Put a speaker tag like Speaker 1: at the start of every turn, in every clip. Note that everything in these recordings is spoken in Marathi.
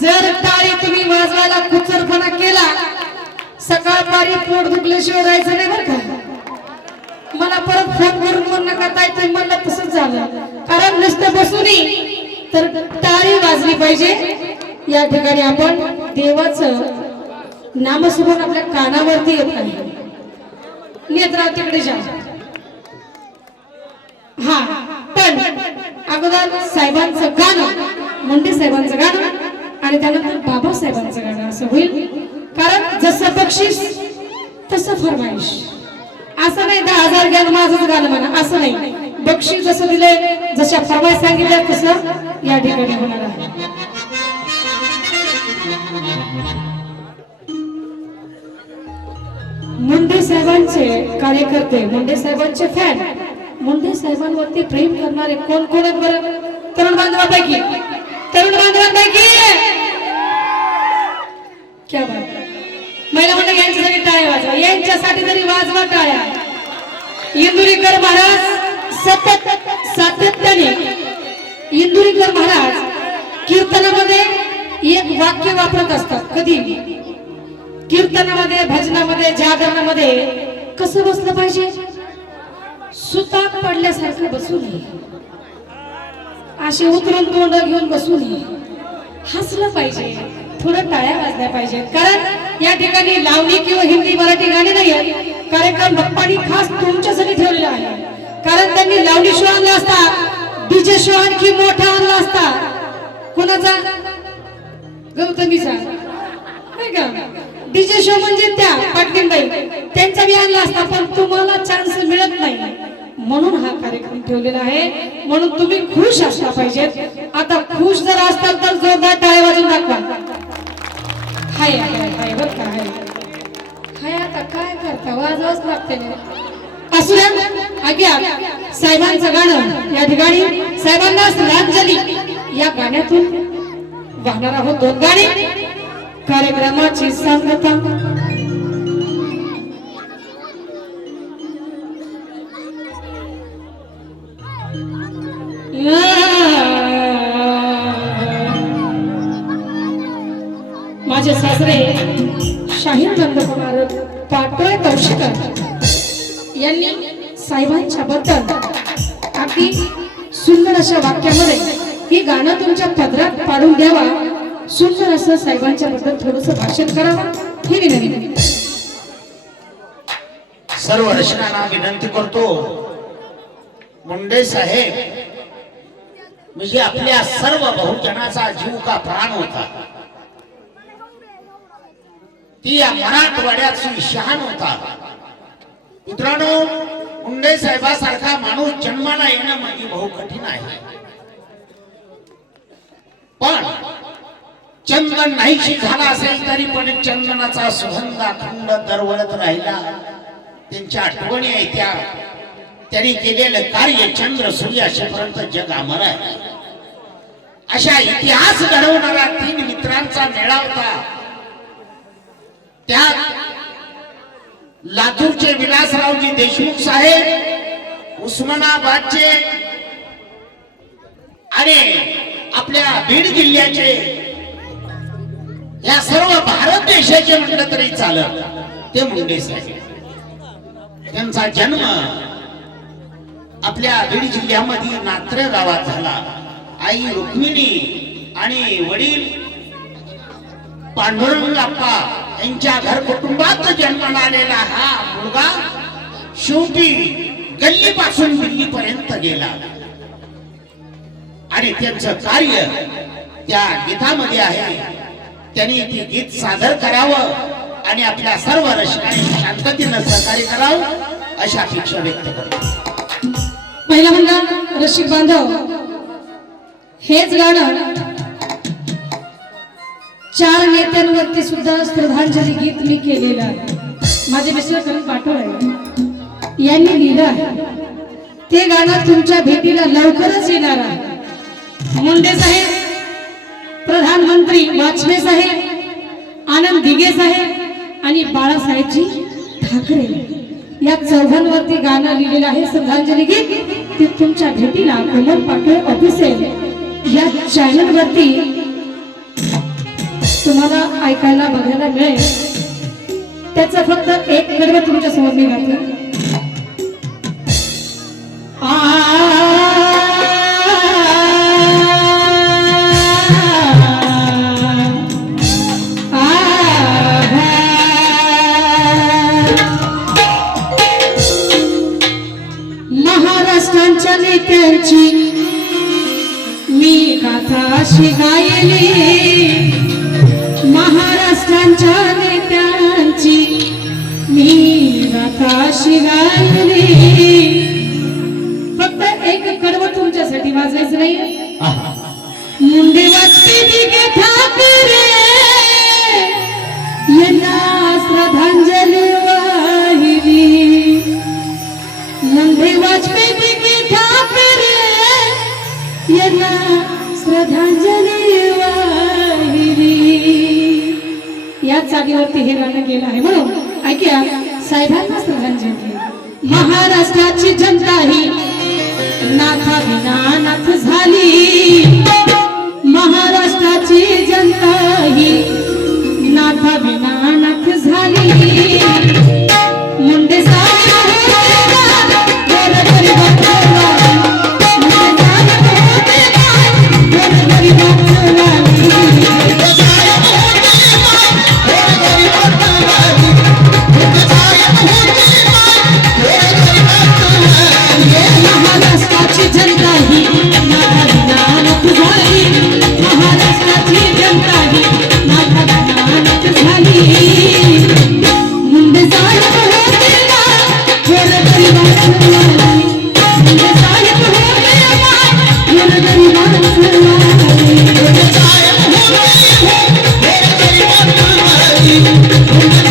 Speaker 1: जर टाळी तुम्ही वाजवायला कुचरपणा केला सकाळपारी पोट दुखल्याशिवाय राहायचं नाही बरं का? मला परत फोन करून म्हणू नका ताई तुम्ही म्हणलं तसंच झालं. कारण नुसतं बसूनही तर टाळी वाजली पाहिजे. या ठिकाणी आपण देवाचं नामस्मरण आपल्या कानावरती येत आहे. नेत्राव तिकडे जा. हा पण अगोदर साहेबांचं गाणं मुंडे साहेबांचं गाणं. आणि त्यानंतर बाबासाहेबांचं गाणं असं होईल. कारण जसं बक्षीस तसं फरमाईश. असं नाही दहा हजार घ्या माझंच गाणं म्हणा. असं नाही. बक्षीस जसं दिले जशा फरमाईश सांगितल्या तसं या ठिकाणी होणार आहे. मुंडे साहेबांचे कार्यकर्ते मुंडे साहेबांचे फॅन मुंडे साहेबांवरती प्रेम करणारे कोण कोण आहेत बरं? तरुण बांधवापैकी. तरुण बांधवांपैकी! क्या बात महिला मंडळ यांच्यासाठी टाळ्या वाजवा. यांच्यासाठी तरी वाजवा टाळ्या. इंदुरीकर महाराज सतत सातत्याने इंदुरीकर महाराज कीर्तनामध्ये एक वाक्य वापरत असतात. कधी? कीर्तनामध्ये भजनामध्ये जागरणामध्ये कसं बसलं पाहिजे? सुताक पडल्यासारखं बसू नये असे उतरून तोंड घेऊन बसू नये हसलं पाहिजे. थोडं टाळ्या वाजल्या पाहिजेत. कारण या ठिकाणी लावणी किंवा हिंदी मराठी गाणी नाही आहेत कार्यक्रम बाप्पानी खास तुमच्यासाठी ठेवलेला आहे. कारण त्यांनी लावणी शो आणला असता. डीजे शो आणखी मोठा आणला असता. कोणाचा? गौतमीचा. नाही का? डीजे शो म्हणजे त्या पाटकीनबाई त्यांचा बी आणला असता पण तुम्हाला चान्स मिळत नाही. म्हणून हा कार्यक्रम ठेवलेला आहे. म्हणून तुम्ही खुश असला पाहिजेत. आता खुश जर असताल तर जोरदार टाळे वाजून दाखवा. हाय हाय हाय का? हाय हाय आता? काय करता? वाजवाच लागते. असू द्या. आज्ञा साहेबांचं गाणं या ठिकाणी. साहेबांना श्रद्धांजली. या गाण्यातून वाहणार आहोत दोन गाणी. कार्यक्रमाची सांगता. शाहीर नंदकुमार पाटोळे कौशिकर यांनी साहेबांच्या बद्दल अगदी सुंदर अशा वाक्यामध्ये हे गाणं तुमच्या पदरात पाडून द्यावा. सुंदर असं साहेबांच्या बद्दल थोडस भाषण करावं. हे विनंती.
Speaker 2: सर्व रचनांना विनंती करतो मुंडे साहेब म्हणजे आपल्या सर्व बहुजनाचा जीव का प्राण होता? ती या मराठवाड्याची शहाण होता. मित्रांनो मुंडे साहेबासारखा माणूस जन्माला येणं म्हणजे बहु कठीण आहे. पण चंदन नाहीशी झाला असेल तरी पण चंदनाचा सुगंध अखंड दरवळत राहिला. त्यांच्या आठवणी आहे त्या त्यांनी केलेलं कार्य चंद्र सूर्याशेपर्यंत जग अमर आहे. अशा इतिहास घडवणारा तीन त्यात लातूरचे विलासरावजी देशमुख साहेब उस्मानाबादचे आणि आपल्या बीड जिल्ह्याचे या सर्व भारत देशाचे म्हटलं तरी चालत ते मुंडे साहेब. त्यांचा जन्म आपल्या बीड जिल्ह्यामध्ये नात्र गावात झाला. आई रुक्मिणी आणि वडील पांडुरंग अप्पा यांच्या घर कुटुंबात जन्माला आलेला हा मुलगा शेवटी गल्लीपासून दिल्लीपर्यंत गेला. आणि त्यांचं कार्य त्या गीतामध्ये आहे. त्यांनी ती गीत सादर करावं आणि आपल्या सर्व रचनांनी शांततेनं सहकार्य करावं अशा अपेक्षा व्यक्त करतो.
Speaker 1: महिला मंडळ रसिक बांधव हेच गाणं चार नेत्यांवरती सुद्धा श्रद्धांजली गीत मी केलेलं आहे. माझे विश्वकरण करून पाठव आहे यांनी लिहिलं आहे. ते गाणं तुमच्या भेटीला लवकरच येणार आहे. मुंडे साहेब प्रधानमंत्री वाजपेयी साहेब आनंद दिगे साहेब आणि बाळासाहेबजी ठाकरे या चौघांवरती गाणं लिहिलेलं आहे. श्रद्धांजली गीत ते तुमच्या भेटीला कोमल पाटोळे ऑफिसेल या चॅनलवरती तुम्हाला ऐकायला बघायला मिळेल त्याचं फक्त एक कडवं तुमच्यासमोर मी घातलं महाराष्ट्रांच्या नेत्यांची मी गाथा शिकायली गायली महाराष्ट्रांच्या नेत्यांची मी अशी गायली फक्त एक कडवं तुमच्यासाठी वाजायचं नाही. मुंडे वाजते या जागेवरती हे गाणं गेलं आहे. म्हणून ऐकूया. साहेबांना श्रद्धांजली. महाराष्ट्राची जनता ही नाथा विना नाथ झाली. महाराष्ट्राची जनता ही नाथा विना नाथ झाली. मुंडे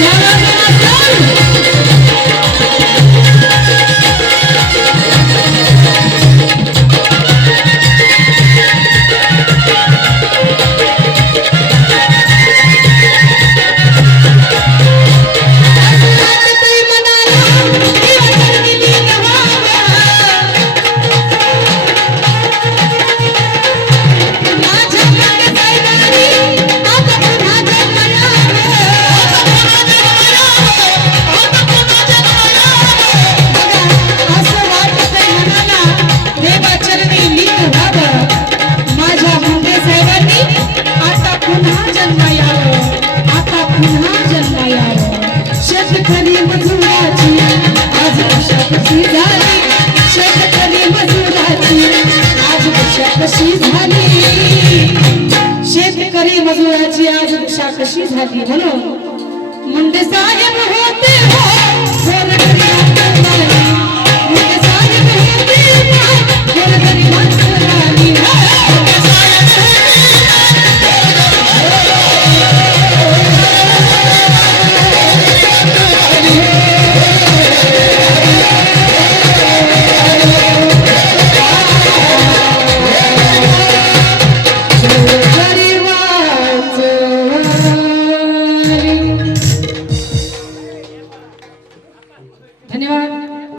Speaker 1: माझ्या शेतकरी मजुराची आज दिशा कशी झाली म्हणून? मुंडे साहेब होते हो.